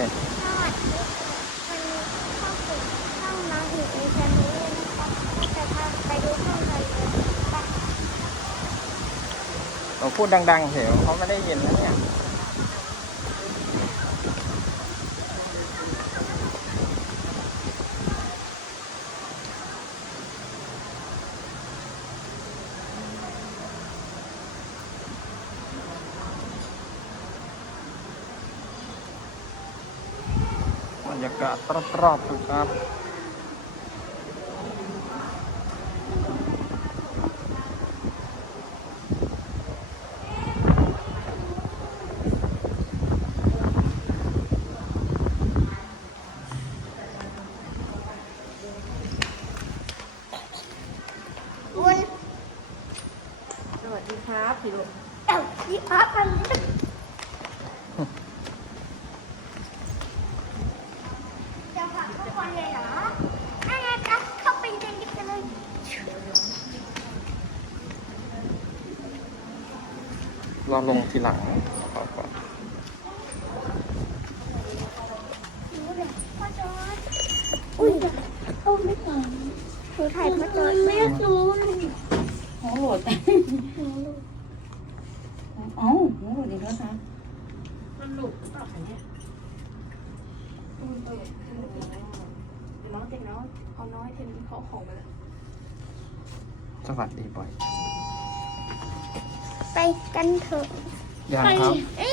ช่องน้องอีกเอชานีนะคะจะพาไปดูห้องกันเลยไปเราพูดดังๆเถอะเขาไม่ได้ยินนะเนี่ย กาศรอบๆดูครับอุ่นสวัสดีครับพี่ลูกเอ้าที่พักกันจะฝากทุกคนเลยเหรอนั่นไงคะเข้าไปเล่นกันเลย เราลงทีหลังขอก่อนอุ้ยเข้าไม่ถึงหนูถ่ายพ่อจอไม่รู้โอ้โหลดเอ้าโอ้โหลดอีกแล้วครับมันหลุดต่อไปเนี่ยน้องเด็กน้องเอาน้อยเทนเขาของไปแล้วสวัสดีบ่อย ไปกันเถอะยังครับเอ้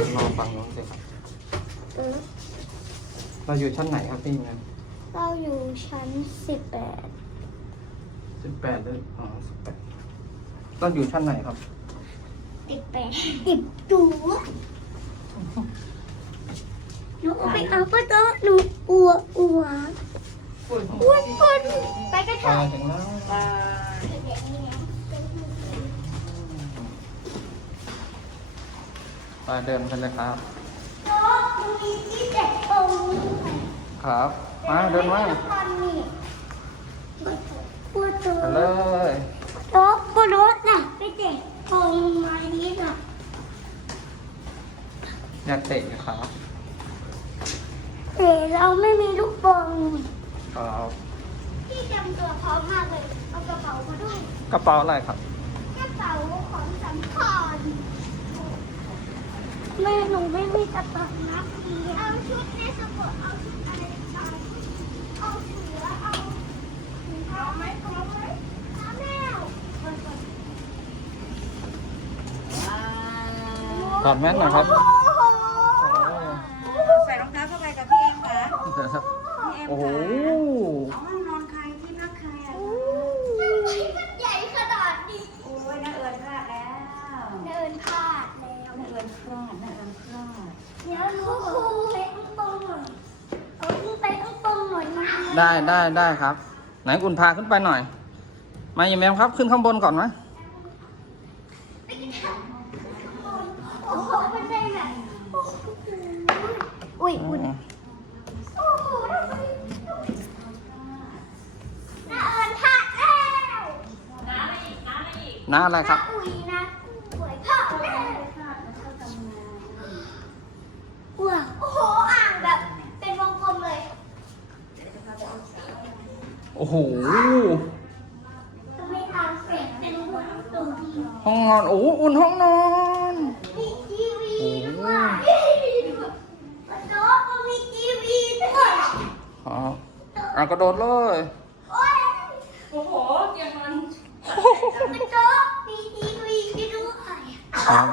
ยรอฟังน้องสิครับ เออเราอยู่ชั้นไหนครับพี่เงินเราอยู่ชั้นสิบแปดสิบแปดเลยอ๋อสิบแปดเราอยู่ชั้นไหนครับสิบแปดสิบตัวหนูเอาไปเอาพ่อจอร์ดหนูอัวอัว อ้วนคนไปกันเถมาอะถึงแล้วบายไปเดินกันเลยครับโต๊ะมีที่เด็กตรงนี้ครับ มาเดินมาปวดตัวไปเลยโต๊ะบนรถน่ะไปเด็กตรงมานี้น่ะอยากเตะอยู่ครับแต่เราไม่มีลูกบอล ครับที่จำตัวพร้อมมากเลย เอากระเป๋ามาด้วย กระเป๋าอะไรครับ กระเป๋าของสำคัญแม่หนูไม่มีกระเป๋านักเรียนเอาชุดในสปอร์ตเอาชุดอะไรเอาเอาเสือเอาเอาไหมเอาไหมเอาแมวถอดแมสหน่อยครับ โอ้โห ใส่รองเท้าเข้าไปกับพี่เองค่ะ พี่เอ็มโอ้โหค่ะเอาห้องนอนใครที่พักใครอะทำไมมันใหญ่ขนาดนี้โอ้ยน่าเอิญพลาดแล้วเดินพลาดแล้วน่าเอิญพลาดน่าเอิญพลาดเดี๋ยวหนูครูไปอังปงหน่อยเอาขึ้นไปอังปงหน่อยมาได้ได้ได้ครับ ไหนอุ่นพาขึ้นไปหน่อย มาอย่าแมวครับ ขึ้นข้างบนก่อนไหมโอ้โหมันได้แบบโอ้โหอุ้ยอุ่นโน้าอะไรครับ อุ้ยนะสวยพลาดแล้วว้าวโอ้โหอ่างแบบเป็นวงกลมเลยโอ้โหทำไมอ่างเสร็จเป็นวงกลมห้องนอน โอ้โหอุ่นห้องนอน มีทีวีด้วยบนโต๊ะก็มีทีวีด้วยอ๋ออะกระโดดเลยโอ้ย นอน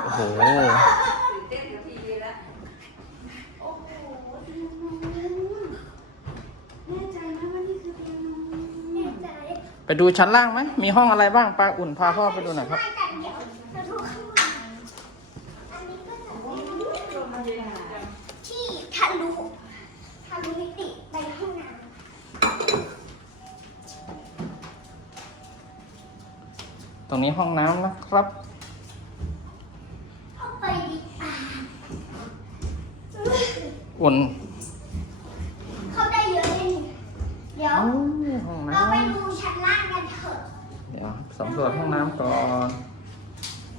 แน่ใจไปดูชั้นล่างไหม มีห้องอะไรบ้างปลาอุ่นพาพ่อไปดูหน่อยครับ ที่ทะลุทะลุมิติไปห้องน้ำ ตรงนี้ห้องน้ำนะครับ เข้าไปดีอ่า อุ่นเข้าได้เยอะเลยนี่เดี๋ยวโอ้ห้องน้เราไปดูชั้นล่างกันเถอะำเดี๋ยวสำรวจห้องน้ำก่อน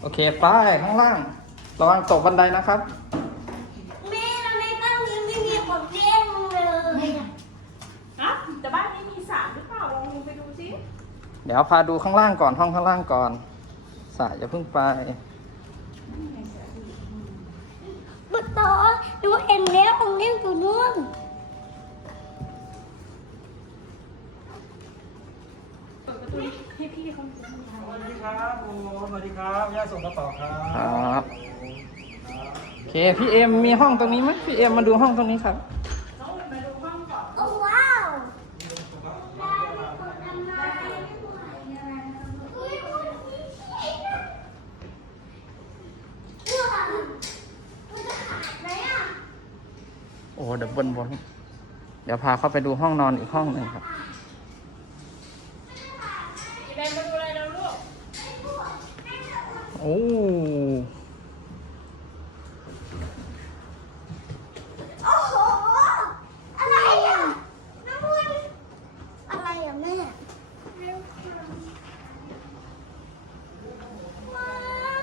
โอเคไปข้างล่างระวังตกบันไดนะครับ แม่เราไม่ต้องยืนไม่มีของเล่นเลยอะแต่บ้านนี้มีสารหรือเปล่า ลองลงไปดูซิเดี๋ยวพาดูข้างล่างก่อนห้องข้างล่างก่อนสระอย่าเพิ่งไป บุตรต่อดูเห็นแล้วของเล่นตัวนู้นเปิดประตูให้พี่เขาดูสวัสดีครับโอ้สวัสดีครับย่าส่งกระเป๋าครับครับ โอเค พี่เอ็มมีห้องตรงนี้ไหมพี่เอ็มมาดูห้องตรงนี้ครับ น้องเอิญมาดูห้องก่อน โอ้ว้าวไหนอะ โอ้ ดับเบิลบนเดี๋ยวพาเข้าไปดูห้องนอนอีกห้องหนึ่งครับอีแบมมาดูอะไรเราลูกโอ้โอ้โหอะไรอะน้ำมันอะไรอะแม่ว้าว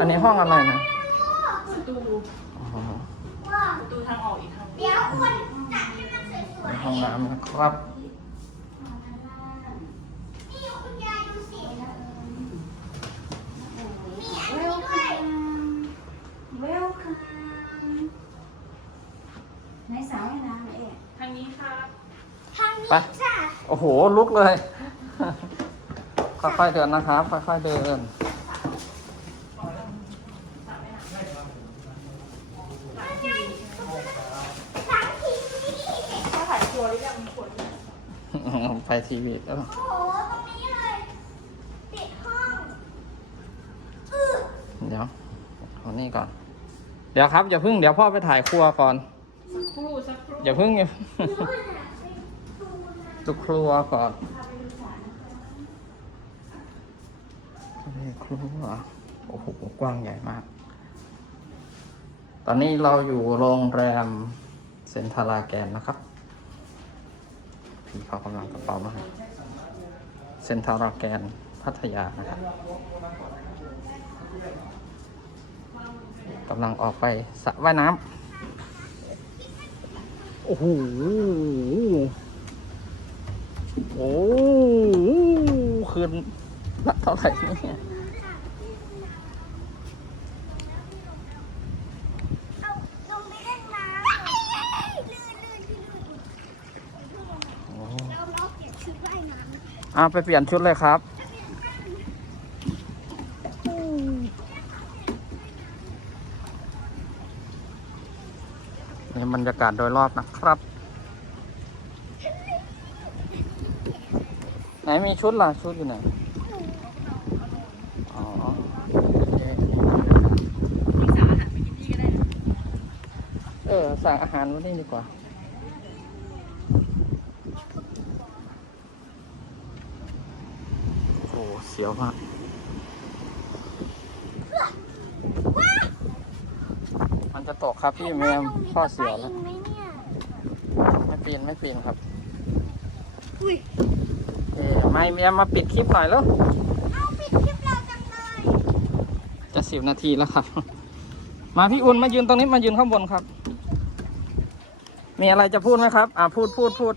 อันนี้ห้องอะไรนะประตู อ๋อ ว้าว ประตู ทางออกอีกทางเดี๋ยวอ้วนจัดให้มันสวยห้องน้ำนะครับๆนี่คุณยายดูสิมีอันนี้ด้วยเวลคัมในสาวให้น้ำเอ๊ะทางนี้ครับ ทางนี้ไป จ้ะโอ้โห ลุกเลย ค่อยๆเดินนะครับ ค่อยๆเดิน สามทีนี่ ถ้าถ่ายครัวหรือยังมีขวดเนี่ย ไปทีวีแล้วโอ้โหตรงนี้เลยปิดห้องอือเดี๋ยวเอานี่ก่อน เดี๋ยวครับอย่าเพิ่งเดี๋ยวพ่อไปถ่ายครัวก่อนสักครู่สักครู่อย่าเพิ่งอย่านู่นน่ะไปดูนะดูครัวก่อนนี่ครัวโอ้โหกว้างใหญ่มาก ตอนนี้เราอยู่โรงแรมเซนทาราแกนนะครับ พี่เขากำลังกระเป๋ามเซ็นทาราแกนพัทยานะครับกำลังออกไปสระว่ายน้ำโอ้โหโอ้คืนละเท่าไหร่เนี่ย เอาลงไปเล่นน้ำลื่นลื่นลื่นลื่น โอ้ แล้วน้องเปลี่ยนชุดว่ายน้ำ เอาไปเปลี่ยนชุดเลยครับ นี่บรรยากาศโดยรอบนะครับ ไหนมีชุดล่ะ ชุดอยู่ไหนอ๋อโอเคสั่งอาหารไปกินนี่ก็ได้นะเออสั่งอาหารวันนี้ดีกว่า โอ้ เสียวมากมันจะตกครับพี่แมมพ่อเสียวแล้วไหมเนี่ยไม่ปีนไม่ปีนครับอุ้ยเอ๊ะไม่แมมมาปิดคลิปหน่อยแล้วเอาปิดคลิปเราจังเลยจะสิบนาทีแล้วครับ มาพี่อุ่นมายืนตรงนี้มายืนข้างบนครับ มีอะไรจะพูดไหมครับ อ่าพูดพูดพูด